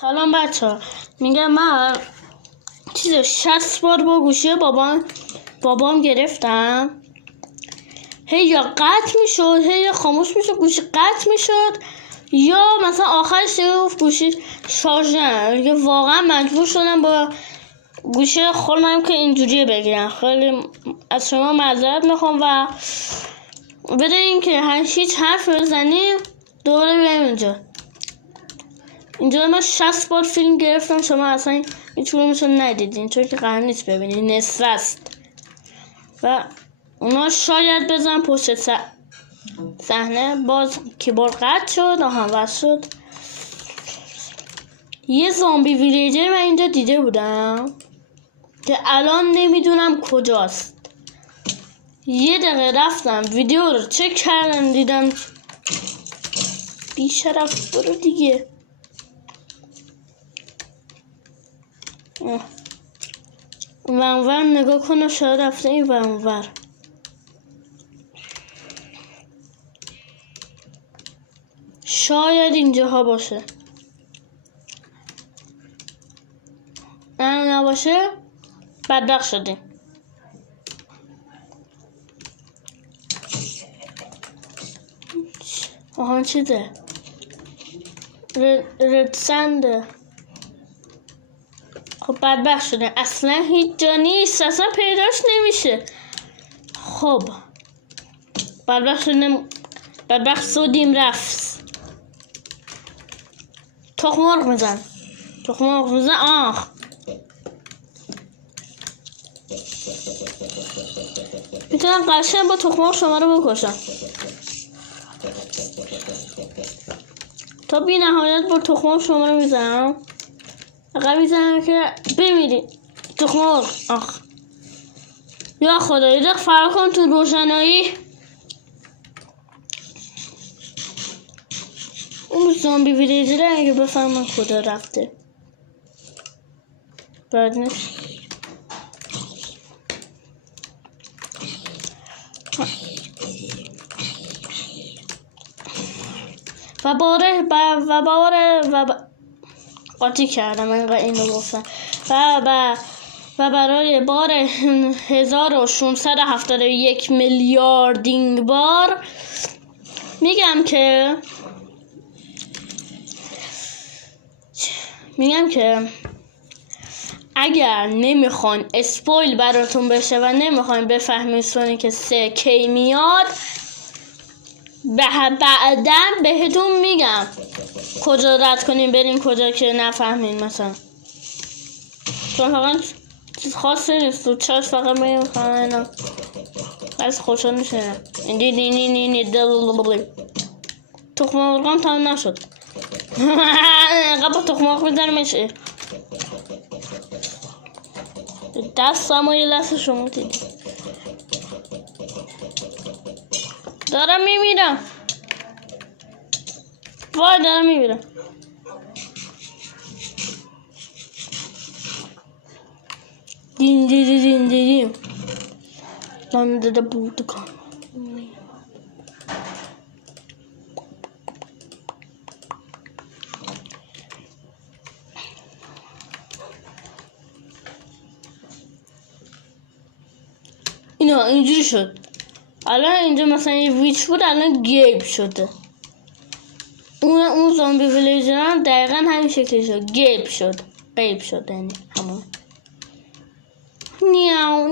سلام بچه ها. میگم من 60 بار با گوشی بابام گرفتم، هی یا قطع میشد هی یا خاموش میشد، گوشی قطع میشد یا مثلا آخرش گفت گوشی شارژ نه. واقعا مجبور شدم با گوشی خودم که اینجوری بگیرم. خیلی از شما معذرت میخوام و بده اینکه هیچ حرف بزنی دوباره بیایم اینجا من 60 بار فیلم گرفتم، شما اصلا هیچ کدومشو ندیدین چون که قرار نیست ببینین، نصف است و اونا شاید بزن پشت صحنه. باز کیبورد قطع شد. بس شد. یه زامبی ویلیجر من اینجا دیده بودم که الان نمیدونم کجاست. یه دقیقه رفتم ویدیو رو چک کردم دیدم بیشرف برو دیگه. ونور نگاه کنه، شاید رفته این ونور. شاید اینجاها باشه. نباشه بدبخت شدیم. آها چیزه رد سنده. خب بدبخت شده، اصلا هیچ جا نیست، اصلا پیداش نمیشه. خب بدبخت شدیم، بدبخت شدیم. رفت تخم مرغ میزن. آخ میتونم قشنگ با تخم مرغ شما رو بکشم تا بی نهایت با تخم مرغ شما رو میزنم. فقط میزنم که بمیری تخم مرغ. آخ یا خدا، یه دقیقه فرار کن تو روشنایی. اون زامبی ویلیجر اگه بفهمم کجا رفته باید نیست. قاطی کردم اینقدر اینو گفتم و برای بار 1671 میلیاردینگ بار میگم که اگر نمیخوان اسپویل براتون بشه و نمیخواین بفهمید سونیک 3 کی میاد، بعدا بهتون میگم کجا رد کنیم بریم کجا که نفهمین. مثلا چون فقط چیز خاصی نیست تو چاش، فقط میگم اینا از خوشحال میشه. تخم مرغم تمام نشد. با تخم مرغ میزنمش. دستم یه لحظه شما دیدی دارم میمیرم. وای دارم میمیرم. دین من داده بود کن. اینا اینجوری شد. الان اینجا مثلا یه ویچ بود، الان گیب شده. اون زامبی ویلیجر هم دقیقا همین شکلی شد. گیب شد یعنی همون نیاو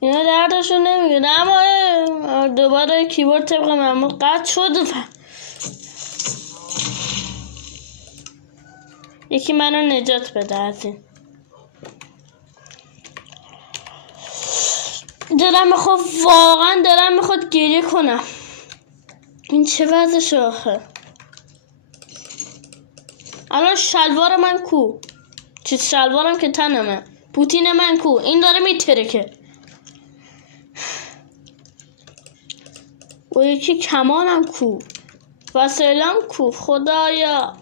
اینا دردشون نمیگه. اما دوباره کیبورد طبق معمول قطع شد. یکی منو نجات بده از این. واقعا دلم میخواد گریه کنم. این چه وضعشه آخه؟ الان شلوار من کو؟ چیز شلوارم که تنمه. پوتین من کو؟ این داره میترکه. و یکی کمانم کو؟ وسایلم کو؟ خدایا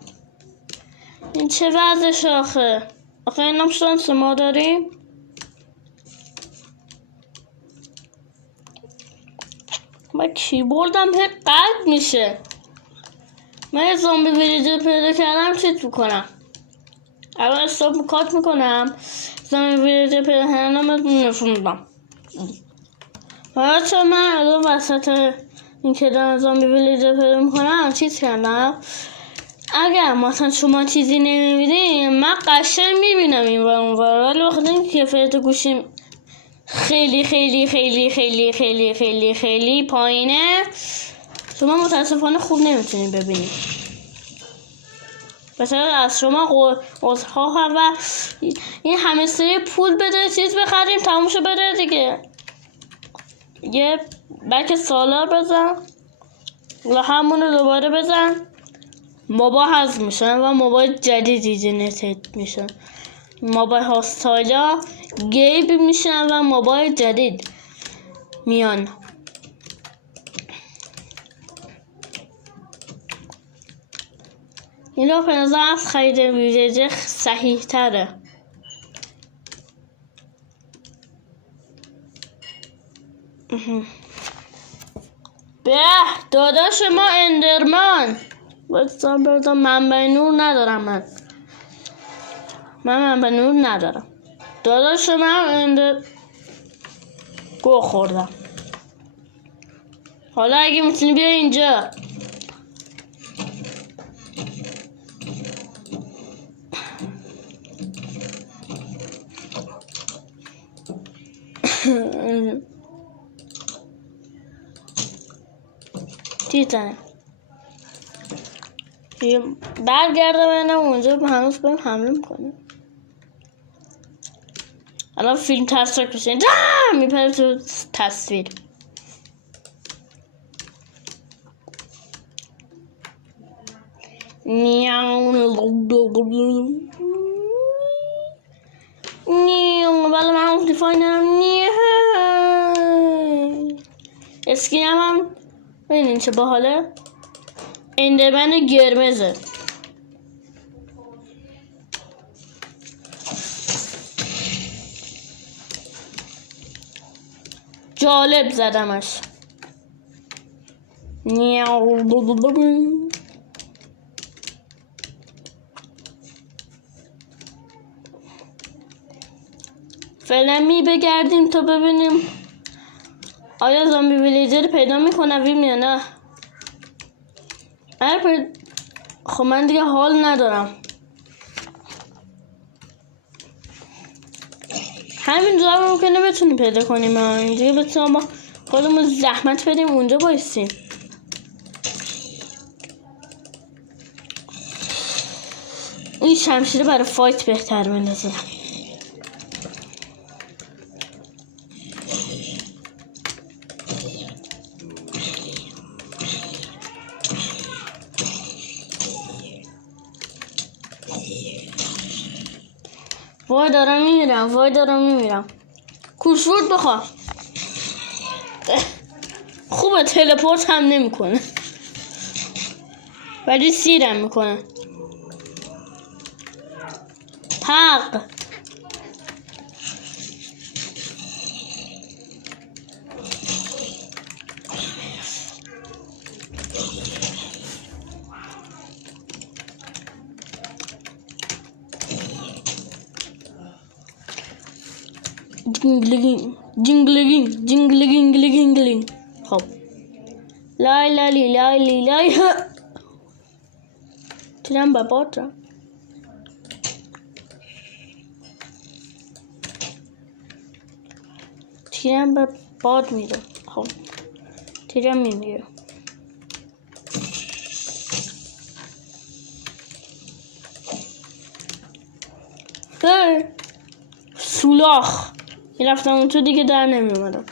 این چه وضعشه آخه؟ آخه اینم شانس ما داریم. من کیبوردم هی قطع میشه. من یه زامبی ویلیجر پیدا کردم چیز میکنم. اول استاپ کات میکنم. زامبی ویلیجر پیدا کردم نشون میدم. حالا من الان وسط این که دارم زامبی ویلیجر پیدا میکنم چیز کردم. اگر مثلا شما چیزی نمیبینید من قشنگ میبینم این ور ولی وقتی این کیفیت گوشیم خیلی خیلی خیلی خیلی خیلی خیلی خیلی پایینه شما متاسفانه خوب نمیتونید ببینید. مثلا از شما عذرخواهم و این همه سری پول بده چیز بخریم تموم شو بده دیگه. یه بک سالار بزن و همونو دوباره بزن. موبا حذف میشن و موبایل جدیدی جنریت میشن. موبایل هاستایلا گیب میشن و موبایل جدید میان. این رو پنزه از خرید ویلیجر صحیح تره. به داداش ما اندرمان بستان بردم. منبع نور ندارم. من منبع نور ندارم. داداش من گو خوردم. حالا اگه میتونی بیا اینجا. دیدن برگرده بینم اونجا هنوز بهم حمله میکنه. الان فیلم تصویر کشید میپره تو تصویر. ولی من اون دیفای ندارم. اسکینم هم ببینین چه باحاله. اندرمن گرمزه. جالب زدمش. فعلا بگردیم تا ببینیم آیا زامبی ویلیجر پیدا میکنم یا نه. خب من دیگه حال ندارم. همینجا ممکنه بتونیم پیدا کنیم. اینجا بتونیم با خودمون زحمت بدیم اونجا بایستیم. این شمشیره برای فایت بهتر به نظرم. وای دارم میمیرم. کورشورت بخوا. خوبه تلپورت هم نمیکنه ولی سیرم میکنه. حق جینگلینگ. خب لای تیرم با باد را تیرم به باد میره. خب تیرم میمیره. سولاخ میرفتم اون تو دیگه در نمیومدم.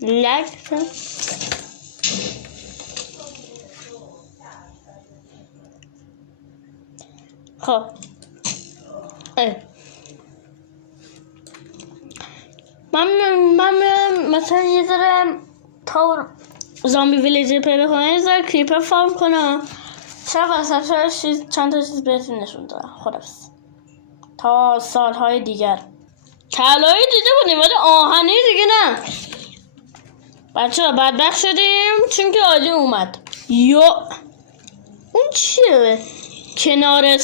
لکتم خب من مثلا یه ذره تا زامبی ویلیجر پیدا کنم یه ذره کریپر فارم کنم. شاید واسه چند تا چیز بهتون نشون دارم. خداحافظ تا سالهای دیگر. طلایی دیده بودیم ولی آهنی دیگه نه. بچه ها بدبخت شدیم چون که عادی اومد. یا اون چیه؟ کنار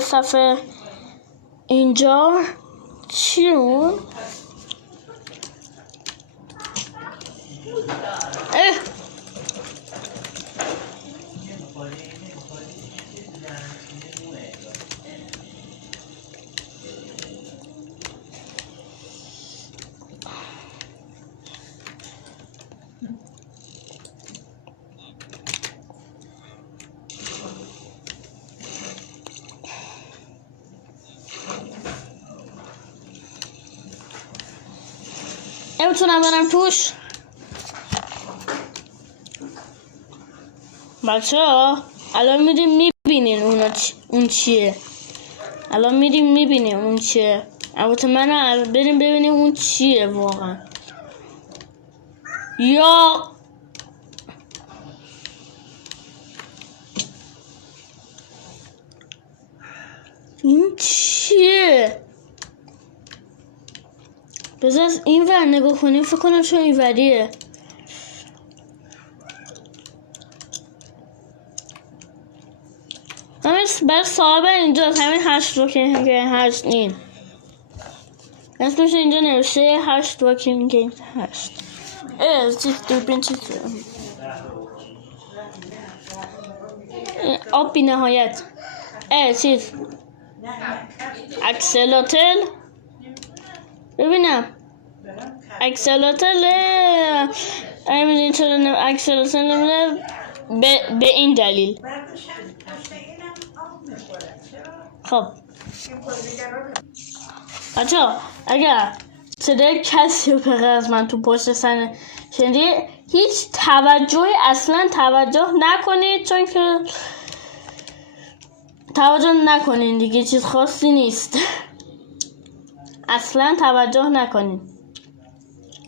صفحه اینجا چیه اون؟ نمیتونم برم توش. بچه ها الان میریم میبینین اون چیه. الان میریم میبینیم اون چیه. البته من بریم ببینیم اون چیه واقعا. یا این چیه؟ بذار از این ور نگاه کنیم. فکر کنم چون این وریه. همین بر صاحب اینجا همین 8 واکینگ گیم هست. این اسمش اینجا نوشته 8 واکینگ گیم هست. چیز دوربین چیز آب بی نهایت. چیز اکسلاتل. ببینم اکسلاتل میدونی چرا اکسلاتل نمیده؟ به این دلیل. خب بچه اگر صدای کسی رو از من تو پشت سن شنیدی هیچ اصلا توجه نکنید، چون که توجه نکنین دیگه چیز خاصی نیست. اصلا توجه نکنین.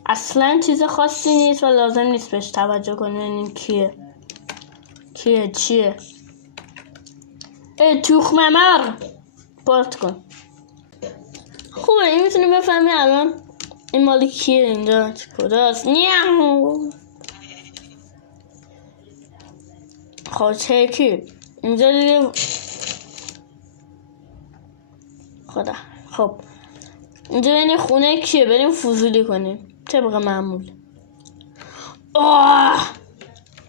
اصلا چیز خاصی نیست و لازم نیست بهش توجه کنین. این چیه؟ توخ ممر پارت کن. خوبه این میتونی بفهمی الان این مالی کیه. اینجا کجاست؟ خب چه کی اینجا دیگه خدا. خب اینجا بینی خونه کیه؟ بریم فضولی کنیم طبق معمول.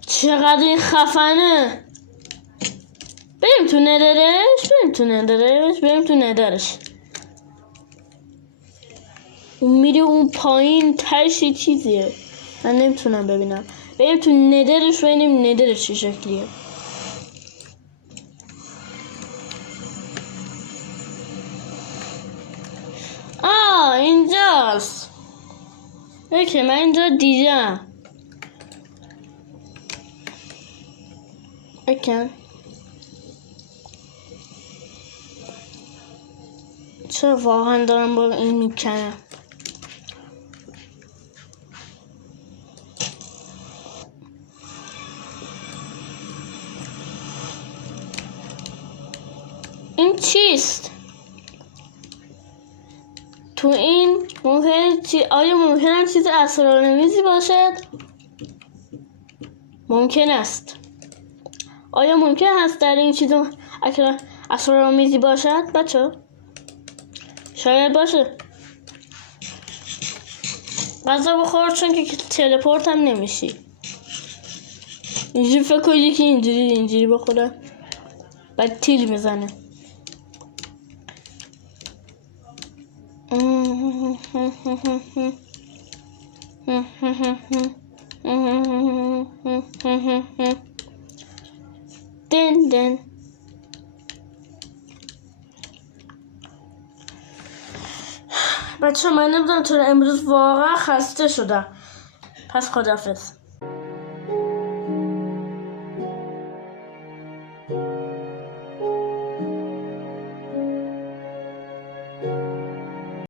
چقدر این خفنه. بریم تو ندرش. اون میره اون پایین ترشی چیزیه من نمیتونم ببینم. بریم تو ندرش ببینیم ندرش چه شکلیه. اینجاست. اوکی من اینجا دیدم. اوکی چرا واقعا دارم با این میکنم؟ این چیست؟ تو این آیا ممکنه چیز اسرارآمیزی باشد؟ ممکن است. آیا ممکن است در این چیز اسرارآمیزی باشد بچه؟ شاید باشه. غذا بخور چون که تلپورت هم نمیشی. اینجوری فکر کنی که اینجوری بخوره بعد تیر میزنه. دن بچه من نمیدونم چرا امروز واقعا خسته شدم. پس خداحافظ.